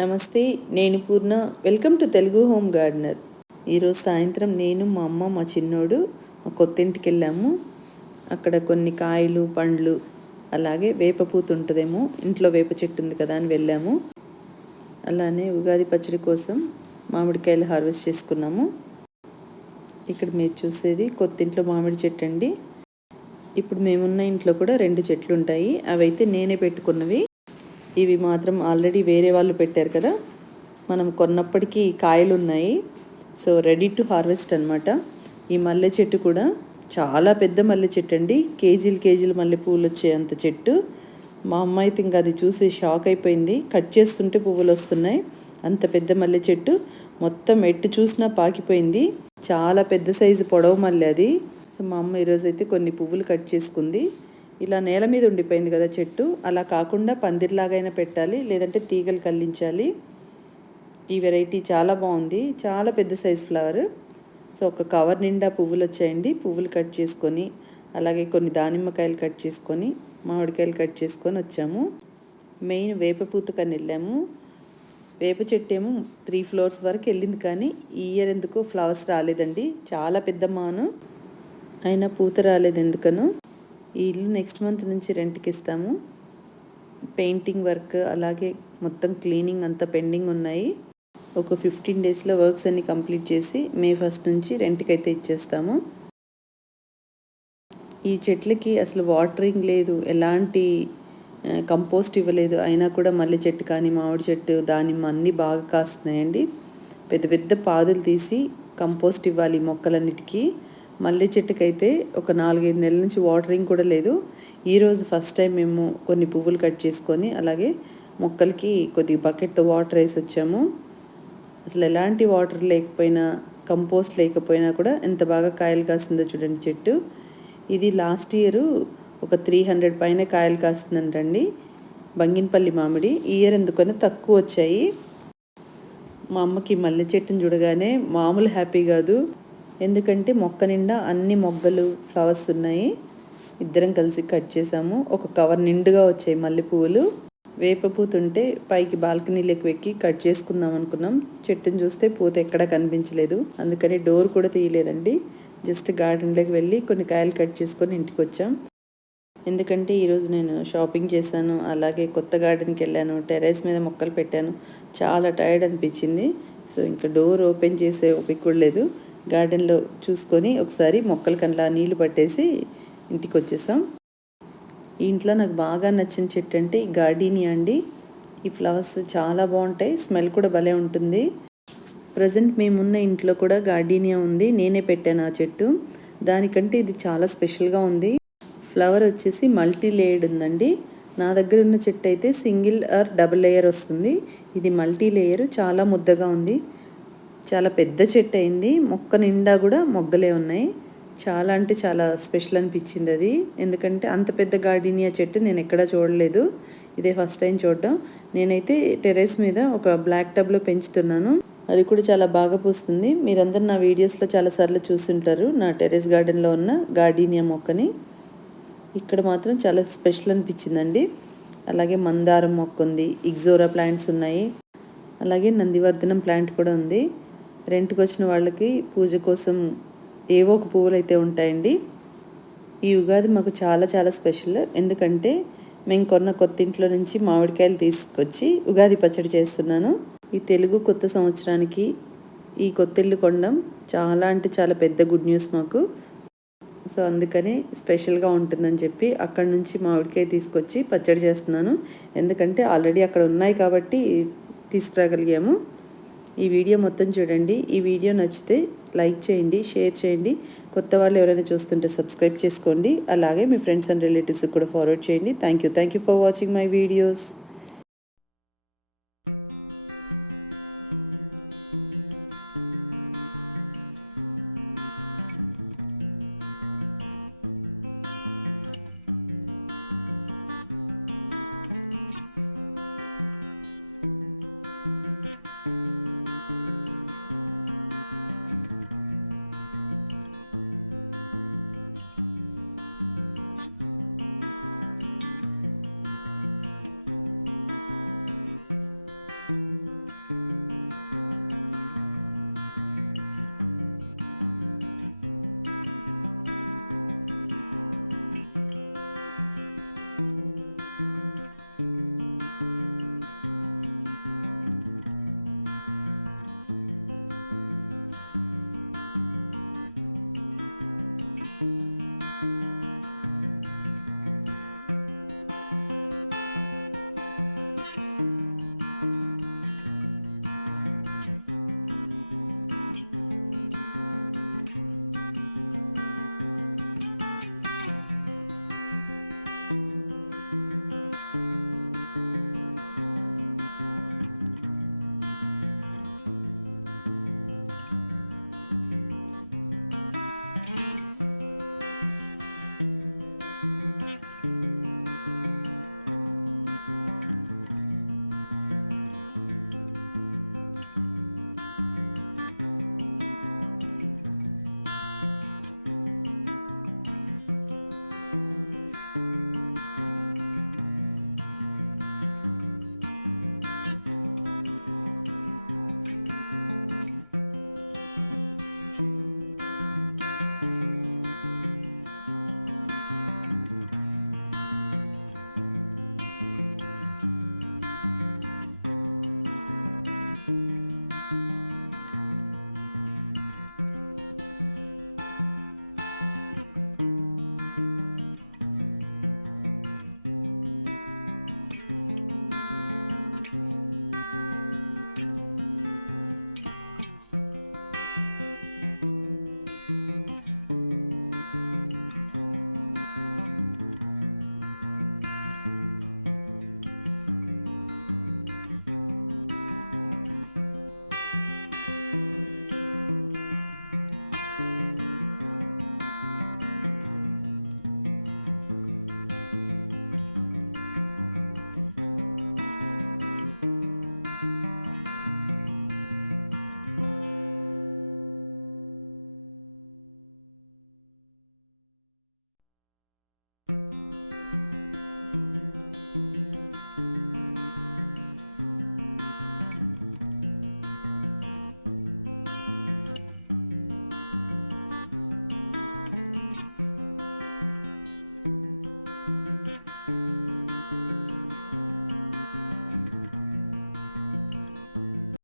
నమస్తే, నేను Purna. Welcome to Telugu home gardener. ఈరోజు సాయంత్రం నేను, మా అమ్మ, మా చిన్నోడు మా కొత్తింటికి వెళ్ళాము. అక్కడ కొన్ని కాయలు, పండ్లు, అలాగే వేప పూత ఉంటుందేమో, ఇంట్లో వేప చెట్టు ఉంది కదా అని వెళ్ళాము. అలానే ఉగాది పచ్చడి కోసం మామిడికాయలు హార్వెస్ట్ చేసుకున్నాము. ఇక్కడ మీరు చూసేది కొత్తింట్లో మామిడి చెట్టు అండి. ఇప్పుడు మేమున్న ఇంట్లో కూడా 2 చెట్లు ఉంటాయి. అవైతే నేనే పెట్టుకున్నవి. ఇవి మాత్రం ఆల్రెడీ వేరే వాళ్ళు పెట్టారు కదా, మనం కొన్నప్పటికీ కాయలు ఉన్నాయి. సో రెడీ టు హార్వెస్ట్ అనమాట. ఈ మల్లె చెట్టు కూడా చాలా పెద్ద మల్లె చెట్టు అండి. కేజీలు మల్లె పువ్వులు వచ్చేంత చెట్టు. మా అమ్మ అయితే ఇంకా అది చూసి షాక్ అయిపోయింది. కట్ చేస్తుంటే పువ్వులు వస్తున్నాయి. అంత పెద్ద మల్లె చెట్టు మొత్తం ఎట్టు చూసినా పాకిపోయింది. చాలా పెద్ద సైజు పొడవు మల్లె అది. సో మా అమ్మ ఈరోజైతే కొన్ని పువ్వులు కట్ చేసుకుంది. ఇలా నేల మీద ఉండిపోయింది కదా చెట్టు, అలా కాకుండా పందిర్లాగైనా పెట్టాలి, లేదంటే తీగలు కల్లించాలి. ఈ వెరైటీ చాలా బాగుంది, చాలా పెద్ద సైజ్ ఫ్లవర్. సో ఒక కవర్ నిండా పువ్వులు వచ్చాయండి. పువ్వులు కట్ చేసుకొని, అలాగే కొన్ని దానిమ్మకాయలు కట్ చేసుకొని, మామిడికాయలు కట్ చేసుకొని వచ్చాము. మెయిన్ వేప పూతకని వెళ్ళాము. వేప చెట్టు ఏమో 3 ఫ్లోర్స్ వరకు వెళ్ళింది, కానీ ఈ ఇయర్ ఎందుకో ఫ్లవర్స్ రాలేదండి. చాలా పెద్ద మాను అయినా పూత రాలేదు ఎందుకనో. ఈ ఇల్లు నెక్స్ట్ మంత్ నుంచి రెంట్కి ఇస్తాము. పెయింటింగ్ వర్క్, అలాగే మొత్తం క్లీనింగ్ అంతా పెండింగ్ ఉన్నాయి. ఒక 15 డేస్లో వర్క్స్ అన్ని కంప్లీట్ చేసి May 1 నుంచి రెంట్కి అయితే ఇచ్చేస్తాము. ఈ చెట్లకి అసలు వాటరింగ్ లేదు, ఎలాంటి కంపోస్ట్ ఇవ్వలేదు. అయినా కూడా మల్లె చెట్టు కానీ, మామిడి చెట్టు, దానిమ్మ అన్నీ బాగా కాస్తున్నాయండి. పెద్ద పెద్ద పాదులు తీసి కంపోస్ట్ ఇవ్వాలి మొక్కలన్నిటికీ. మల్లె చెట్టుకైతే ఒక 4-5 నెలల నుంచి వాటరింగ్ కూడా లేదు. ఈరోజు ఫస్ట్ టైం మేము కొన్ని పువ్వులు కట్ చేసుకొని, అలాగే మొక్కలకి కొద్దిగా బకెట్తో వాటర్ వేసి వచ్చాము. అసలు ఎలాంటి వాటర్ లేకపోయినా, కంపోస్ట్ లేకపోయినా కూడా ఎంత బాగా కాయలు కాసిందో చూడండి చెట్టు. ఇది లాస్ట్ ఇయర్ ఒక 300 పైన కాయలు కాస్తుందంటండి, బంగినపల్లి మామిడి. ఈ ఇయర్ ఎందుకని తక్కువ వచ్చాయి. మా అమ్మకి మల్లె చెట్టుని చూడగానే మామూలు హ్యాపీ కాదు. ఎందుకంటే మొక్క నిండా అన్ని మొగ్గలు, ఫ్లవర్స్ ఉన్నాయి. ఇద్దరం కలిసి కట్ చేసాము. ఒక కవర్ నిండుగా వచ్చాయి మల్లెపూలు. వేప పూత ఉంటే పైకి బాల్కనీలోకి ఎక్కి కట్ చేసుకుందాం అనుకున్నాం. చెట్టును చూస్తే పూత ఎక్కడా కనిపించలేదు, అందుకని డోర్ కూడా తీయలేదండి. జస్ట్ గార్డెన్లోకి వెళ్ళి కొన్ని కాయలు కట్ చేసుకొని ఇంటికి వచ్చాం. ఎందుకంటే ఈరోజు నేను షాపింగ్ చేశాను, అలాగే కొత్త గార్డెన్కి వెళ్ళాను, టెర్రస్ మీద మొక్కలు పెట్టాను. చాలా టైర్డ్ అనిపించింది. సో ఇంకా డోర్ ఓపెన్ చేసే ఓపిక కూడా లేదు. గార్డెన్లో చూసుకొని ఒకసారి మొక్కలకి అలా నీళ్లు పట్టేసి ఇంటికి వచ్చేసాం. ఈ ఇంట్లో నాకు బాగా నచ్చిన చెట్టు అంటే ఈ గార్డీనియా అండి. ఈ ఫ్లవర్స్ చాలా బాగుంటాయి, స్మెల్ కూడా భలే ఉంటుంది. ప్రజెంట్ మేమున్న ఇంట్లో కూడా గార్డీనియా ఉంది, నేనే పెట్టాను ఆ చెట్టు. దానికంటే ఇది చాలా స్పెషల్గా ఉంది. ఫ్లవర్ వచ్చేసి మల్టీ లేయర్డ్ ఉందండి. నా దగ్గర ఉన్న చెట్టు అయితే సింగిల్ ఆర్ డబుల్ లేయర్ వస్తుంది. ఇది మల్టీ లేయర్, చాలా ముద్దగా ఉంది. చాలా పెద్ద చెట్టు అయింది. మొక్క నిండా కూడా మొగ్గలే ఉన్నాయి. చాలా అంటే చాలా స్పెషల్ అనిపించింది అది. ఎందుకంటే అంత పెద్ద గార్డీనియా చెట్టు నేను ఎక్కడా చూడలేదు, ఇదే ఫస్ట్ టైం చూడటం. నేనైతే టెర్రస్ మీద ఒక బ్లాక్ టబ్లో పెంచుతున్నాను. అది కూడా చాలా బాగా పూస్తుంది. మీరందరూ నా వీడియోస్లో చాలాసార్లు చూస్తుంటారు నా టెర్రస్ గార్డెన్లో ఉన్న గార్డీనియా మొక్కని. ఇక్కడ మాత్రం చాలా స్పెషల్ అనిపించిందండి. అలాగే మందారం మొక్క ఉంది, ఇగ్జోరా ప్లాంట్స్ ఉన్నాయి, అలాగే నందివర్ధనం ప్లాంట్ కూడా ఉంది. రెంట్కి వచ్చిన వాళ్ళకి పూజ కోసం ఏవో ఒక పువ్వులు అయితే ఉంటాయండి. ఈ ఉగాది మాకు చాలా చాలా స్పెషల్. ఎందుకంటే మేము కొన్న కొత్త ఇంట్లో నుంచి మామిడికాయలు తీసుకొచ్చి ఉగాది పచ్చడి చేస్తున్నాను. ఈ తెలుగు కొత్త సంవత్సరానికి ఈ కొత్త ఇల్లు కొనడం చాలా అంటే చాలా పెద్ద గుడ్ న్యూస్ మాకు. సో అందుకని స్పెషల్గా ఉంటుందని చెప్పి అక్కడ నుంచి మామిడికాయ తీసుకొచ్చి పచ్చడి చేస్తున్నాను. ఎందుకంటే ఆల్రెడీ అక్కడ ఉన్నాయి కాబట్టి తీసుకురాగలిగాము. ఈ వీడియో మొత్తం చూడండి. ఈ వీడియో నచ్చితే లైక్ చేయండి, షేర్ చేయండి. కొత్త వాళ్ళు ఎవరైనా చూస్తుంటే సబ్స్క్రైబ్ చేసుకోండి. అలాగే మీ ఫ్రెండ్స్ అండ్ రిలేటివ్స్కి కూడా ఫార్వర్డ్ చేయండి. Thank you for watching my videos.